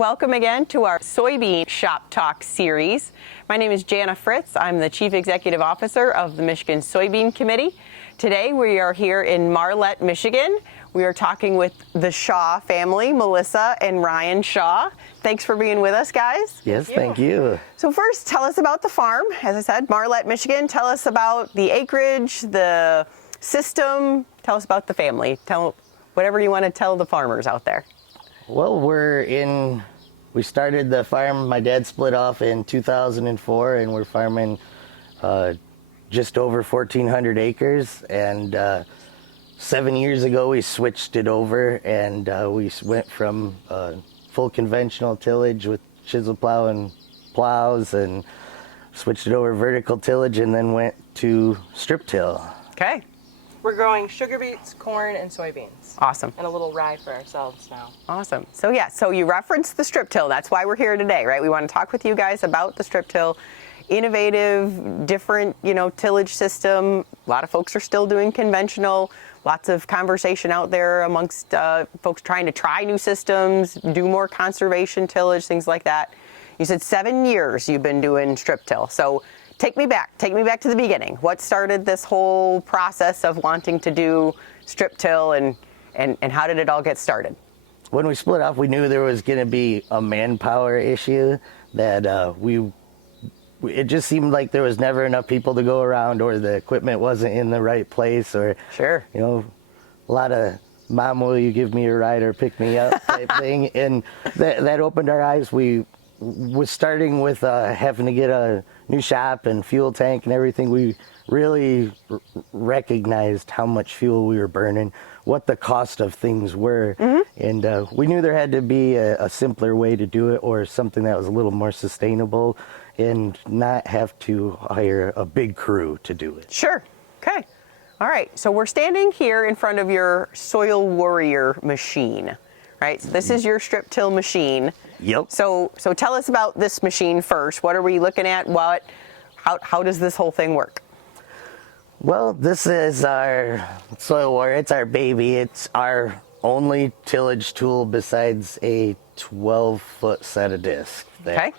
welcome again to our Soybean Shoptalk series. My name is Jana Fritz. I'm the Chief Executive Officer of the Michigan Soybean Committee. Today we are here in Marlette, Michigan. We are talking with the Shaw family, Melissa and Ryan Shaw. Thanks for being with us, guys. Yes, thank you. So first, tell us about the farm. As I said, Marlette, Michigan. Tell us about the acreage, the system. Tell us about the family. Tell whatever you want to tell the farmers out there. Well, we started the farm, my dad split off in 2004, and we're farming just over 1,400 acres. And 7 years ago, we switched it over, and we went from full conventional tillage with chisel plow and plows, and switched it over vertical tillage, and then went to strip till. Okay. We're growing sugar beets, corn, and soybeans. Awesome. And a little rye for ourselves now. Awesome. So yeah, so you referenced the strip till. That's why we're here today, right? We want to talk with you guys about the strip till. Innovative, different, tillage system. A lot of folks are still doing conventional. Lots of conversation out there amongst folks trying to try new systems, do more conservation tillage, things like that. You said 7 years you've been doing strip till. So take me back to the beginning. What started this whole process of wanting to do strip till, and how did it all get started? When we split off, we knew there was going to be a manpower issue, that it just seemed like there was never enough people to go around, or the equipment wasn't in the right place, or sure, a lot of "Mom, will you give me a ride or pick me up" type thing, and that opened our eyes. We was starting with having to get a new shop and fuel tank and everything. We really recognized how much fuel we were burning, what the cost of things were, and we knew there had to be a simpler way to do it, or something that was a little more sustainable and not have to hire a big crew to do it. Sure. Okay. All right. So we're standing here in front of your Soil Warrior machine, right? So this is your strip till machine. Yep. So tell us about this machine first. What are we looking at? How does this whole thing work? Well, this is our Soil Warrior. It's our baby. It's our only tillage tool besides a 12-foot set of discs. Okay.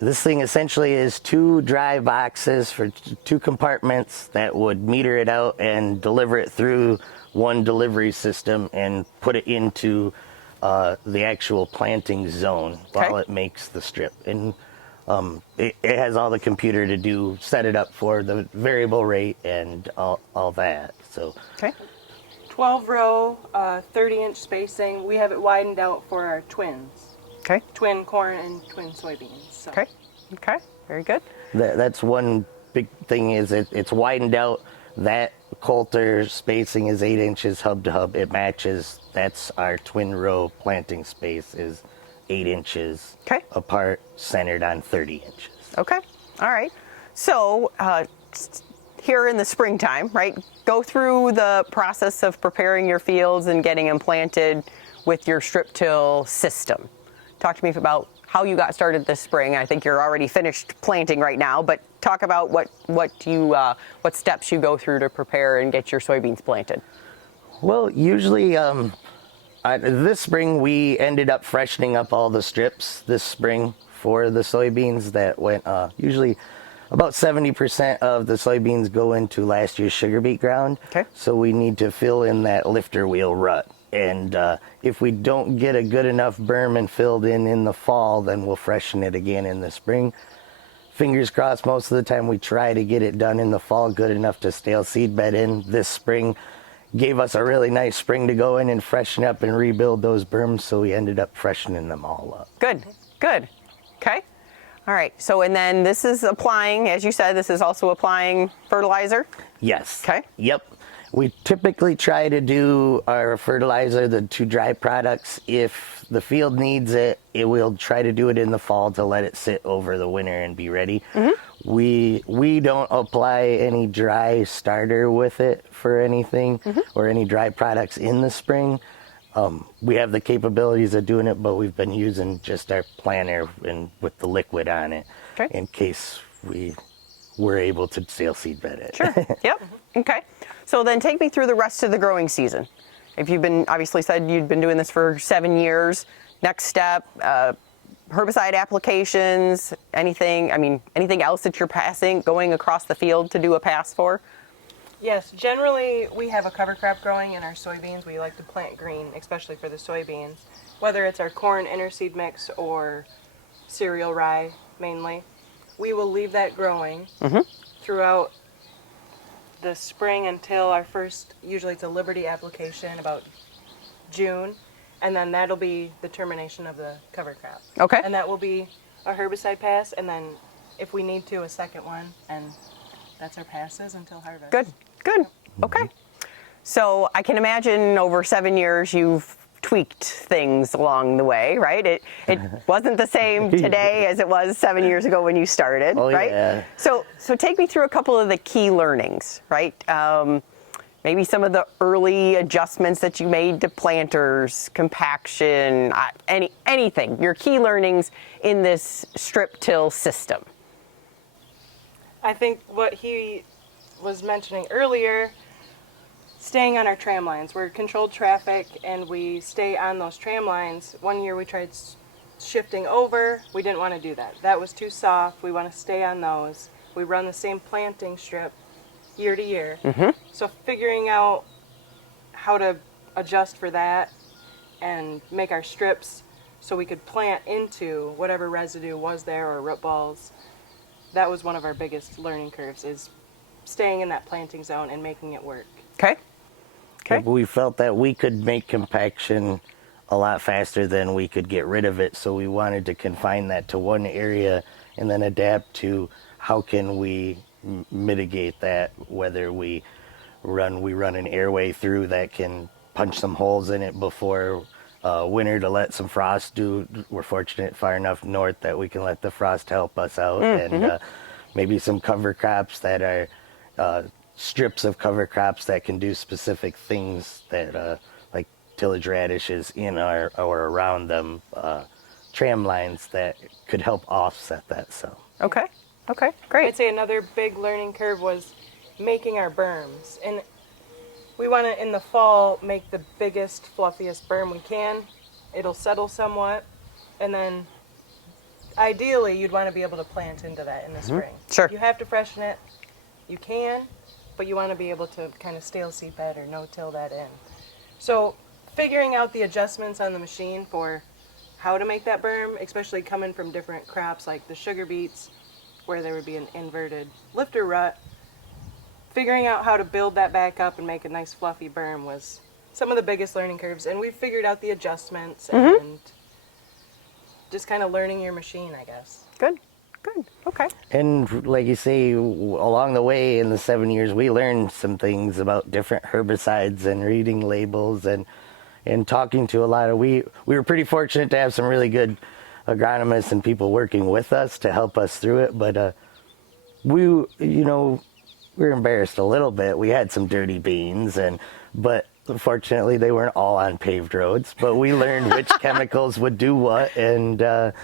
This thing essentially is two dry boxes for two compartments that would meter it out and deliver it through one delivery system and put it into the actual planting zone while it makes the strip. And it has all the computer to set it up for the variable rate and all that. So 12 row, 30-inch spacing. We have it widened out for our twins. Okay. Twin corn and twin soybeans. So. Okay. Very good. That's one big thing, is it's widened out. That coulter spacing is 8 inches hub to hub. It matches. That's our twin row planting space, is 8 inches apart, centered on 30 inches. Okay. All right. So here in the springtime, right, go through the process of preparing your fields and getting them planted with your strip till system. Talk to me about how you got started this spring. I think you're already finished planting right now, but talk about what steps you go through to prepare and get your soybeans planted. Well, usually this spring we ended up freshening up all the strips this spring for the soybeans that went. Usually about 70% of the soybeans go into last year's sugar beet ground. Okay. So we need to fill in that lifter wheel rut. And if we don't get a good enough berm and filled in the fall, then we'll freshen it again in the spring. Fingers crossed, most of the time we try to get it done in the fall, good enough to stale seed bed in. This spring gave us a really nice spring to go in and freshen up and rebuild those berms, so we ended up freshening them all up. Good. Okay. All right. So, and then this is applying, as you said, this is also applying fertilizer? Yes. Okay. Yep. We typically try to do our fertilizer, the two dry products. If the field needs it, we'll try to do it in the fall to let it sit over the winter and be ready. We don't apply any dry starter with it for anything, or any dry products in the spring. We have the capabilities of doing it, but we've been using just our planter and with the liquid on it in case we were able to stale seed bed it. Sure. Yep. Okay. So then take me through the rest of the growing season. if you've been, obviously said you'd been doing this for 7 years, next step, herbicide applications, anything else that you're going across the field to do a pass for? Yes, generally we have a cover crop growing in our soybeans. We like to plant green, especially for the soybeans, whether it's our corn interseed mix or cereal rye mainly. We will leave that growing throughout the spring until our first, usually it's a Liberty application about June, and then that'll be the termination of the cover crop. Okay. And that will be a herbicide pass, and then if we need to, a second one, and that's our passes until harvest. Good. Okay. So I can imagine over 7 years you've tweaked things along the way, right? It wasn't the same today as it was 7 years ago when you started, right? Yeah. So take me through a couple of the key learnings, right? Maybe some of the early adjustments that you made to planters, compaction, anything. Your key learnings in this strip till system. I think what he was mentioning earlier, staying on our tram lines. We're controlled traffic and we stay on those tram lines. One year we tried shifting over. We didn't want to do that. That was too soft. We want to stay on those. We run the same planting strip year to year. So figuring out how to adjust for that and make our strips so we could plant into whatever residue was there or root balls. That was one of our biggest learning curves, is staying in that planting zone and making it work. Okay. Yeah, but we felt that we could make compaction a lot faster than we could get rid of it, so we wanted to confine that to one area and then adapt to how can we mitigate that, whether we run an airway through that can punch some holes in it before winter to let some frost do. We're fortunate far enough north that we can let the frost help us out, and maybe some cover crops that are strips of cover crops that can do specific things that like tillage radishes in or around them, tram lines that could help offset that. So Okay, great. I'd say another big learning curve was making our berms. And we want to, in the fall, make the biggest, fluffiest berm we can. It'll settle somewhat. And then, ideally, you'd want to be able to plant into that in the spring. Sure. You have to freshen it. You can, but you want to be able to kind of stale seed bed or no-till that in. So figuring out the adjustments on the machine for how to make that berm, especially coming from different crops like the sugar beets, where there would be an inverted lifter rut, figuring out how to build that back up and make a nice fluffy berm was some of the biggest learning curves. And we figured out the adjustments and just kind of learning your machine, I guess. Good. Okay. And like you say, along the way in the 7 years, we learned some things about different herbicides and reading labels and talking to a lot of, we were pretty fortunate to have some really good agronomists and people working with us to help us through it. But we were embarrassed a little bit. We had some dirty beans, but fortunately they weren't all on paved roads. But we learned which chemicals would do what, and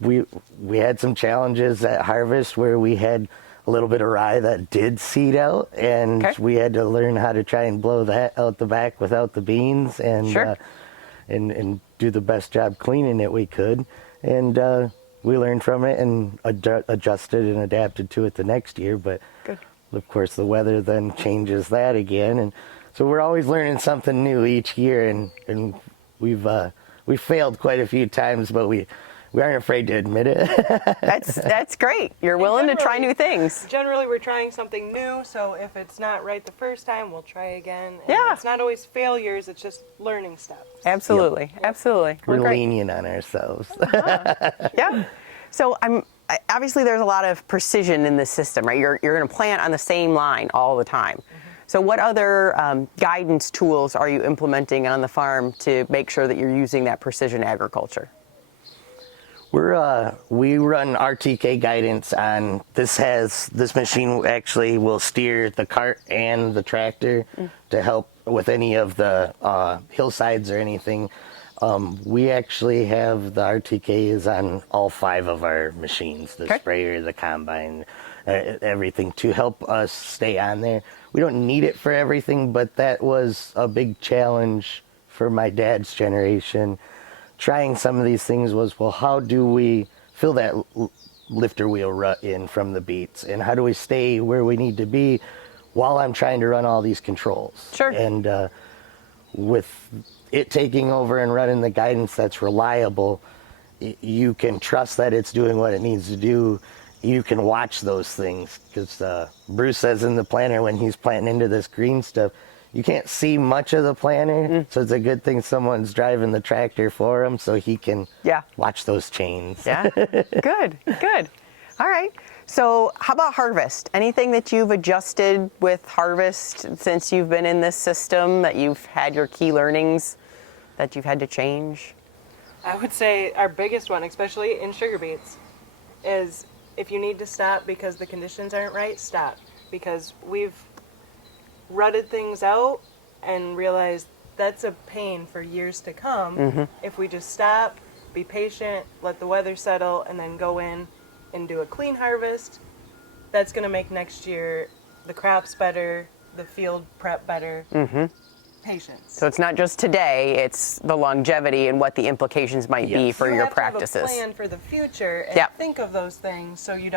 we had some challenges at harvest where we had a little bit of rye that did seed out, and we had to learn how to try and blow that out the back without the beans, and and do the best job cleaning it we could. And we learned from it and adjusted and adapted to it the next year. But of course the weather then changes that again, and so we're always learning something new each year, and we've failed quite a few times, but we aren't afraid to admit it. That's great. You're willing to try new things. Generally, we're trying something new, so if it's not right the first time, we'll try again. And Yeah. It's not always failures, it's just learning steps. Absolutely. We're Great. lenient on ourselves. Yeah. So obviously there's a lot of precision in this system, right? You're going to plant on the same line all the time. So what other guidance tools are you implementing on the farm to make sure that you're using that precision agriculture? We run RTK guidance on this machine actually will steer the cart and the tractor to help with any of the hillsides or anything. We actually have the RTKs on all 5 of our machines, the sprayer, the combine, everything, to help us stay on there. we don't need it for everything, but that was a big challenge for my dad's generation. Trying some of these things was, well, how do we fill that lifter wheel rut in from the beats, and how do we stay where we need to be while I'm trying to run all these controls? Sure. And with it taking over and running the guidance that's reliable, you can trust that it's doing what it needs to do. You can watch those things, because Bruce says in the planter when he's planting into this green stuff, you can't see much of the planter, so it's a good thing someone's driving the tractor for him so he can watch those chains. Yeah, good, good. All right, so how about harvest? Anything that you've adjusted with harvest since you've been in this system, that you've had your key learnings that you've had to change? I would say our biggest one, especially in sugar beets, is if you need to stop because the conditions aren't right, stop. Because we've rutted things out and realized that's a pain for years to come. If we just stop, be patient, let the weather settle, and then go in and do a clean harvest, that's going to make next year the crops better, the field prep better. Patience. So it's not just today, it's the longevity and what the implications might be for your practices. You have to have a plan for the future and think of those things, so you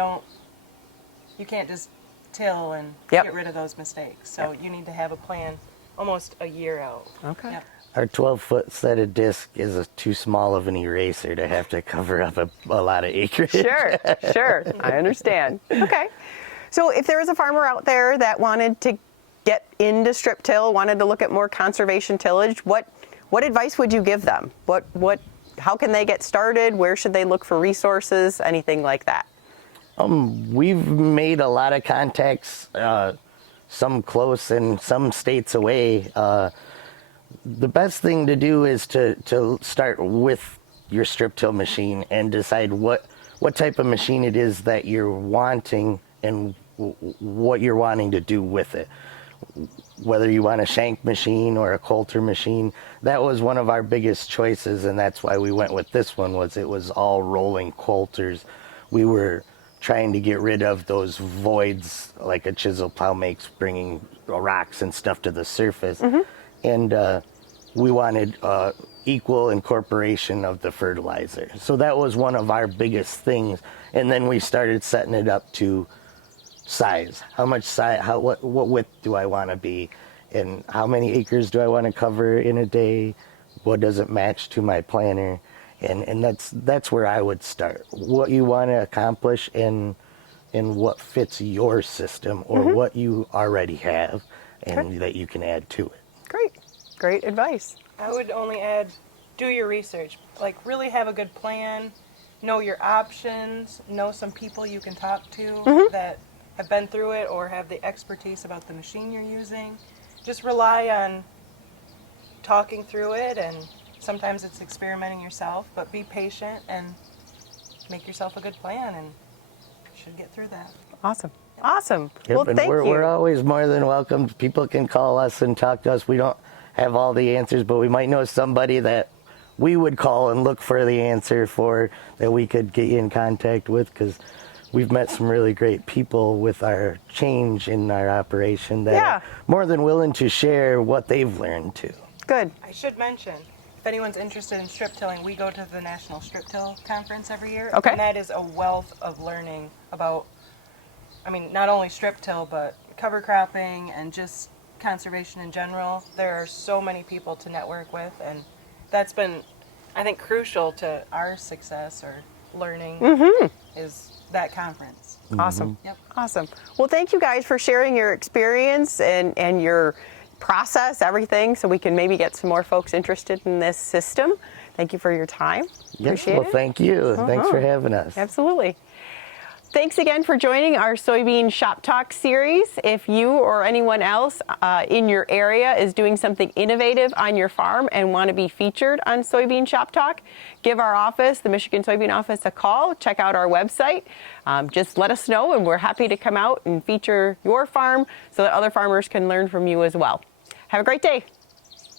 can't just till and get rid of those mistakes. So you need to have a plan almost a year out. Okay. Our 12-foot set of disc is too small of an eraser to have to cover up a lot of acreage. Sure, sure, I understand. Okay, so if there was a farmer out there that wanted to get into strip till, wanted to look at more conservation tillage, what advice would you give them? How can they get started? Where should they look for resources? Anything like that? We've made a lot of contacts, some close and some states away. The best thing to do is to start with your strip till machine and decide what type of machine it is that you're wanting and what you're wanting to do with it. Whether you want a shank machine or a coulter machine, that was one of our biggest choices, and that's why we went with this one. It was all rolling coulters. We were trying to get rid of those voids like a chisel plow makes, bringing rocks and stuff to the surface. And we wanted equal incorporation of the fertilizer. So that was one of our biggest things. And then we started setting it up to size. How much size, what width do I want to be? And how many acres do I want to cover in a day? What does it match to my planter? And that's where I would start. What you want to accomplish and what fits your system or what you already have and that you can add to it. Great advice. I would only add, do your research. Like, really have a good plan, know your options, know some people you can talk to that have been through it or have the expertise about the machine you're using. Just rely on talking through it, and sometimes it's experimenting yourself, but be patient and make yourself a good plan, and you should get through that. Awesome. Yep, Well, and thank you. We're always more than welcome. People can call us and talk to us. We don't have all the answers, but we might know somebody that we would call and look for the answer for, that we could get you in contact with, because we've met some really great people with our change in our operation that are more than willing to share what they've learned too. Good. I should mention, if anyone's interested in strip tilling, we go to the National Strip Till Conference every year. Okay. And that is a wealth of learning about, not only strip till, but cover cropping and just conservation in general. There are so many people to network with, and that's been, I think, crucial to our success or learning is that conference. Awesome. Yep. Awesome. Well, thank you guys for sharing your experience and your process, everything, so we can maybe get some more folks interested in this system. Thank you for your time. Appreciate Well, it. thank you. Thanks for having us. Absolutely. Thanks again for joining our Soybean Shop Talk series. If you or anyone else in your area is doing something innovative on your farm and want to be featured on Soybean Shop Talk, give our office, the Michigan Soybean Office, a call. Check out our website. Just let us know, and we're happy to come out and feature your farm so that other farmers can learn from you as well. Have a great day.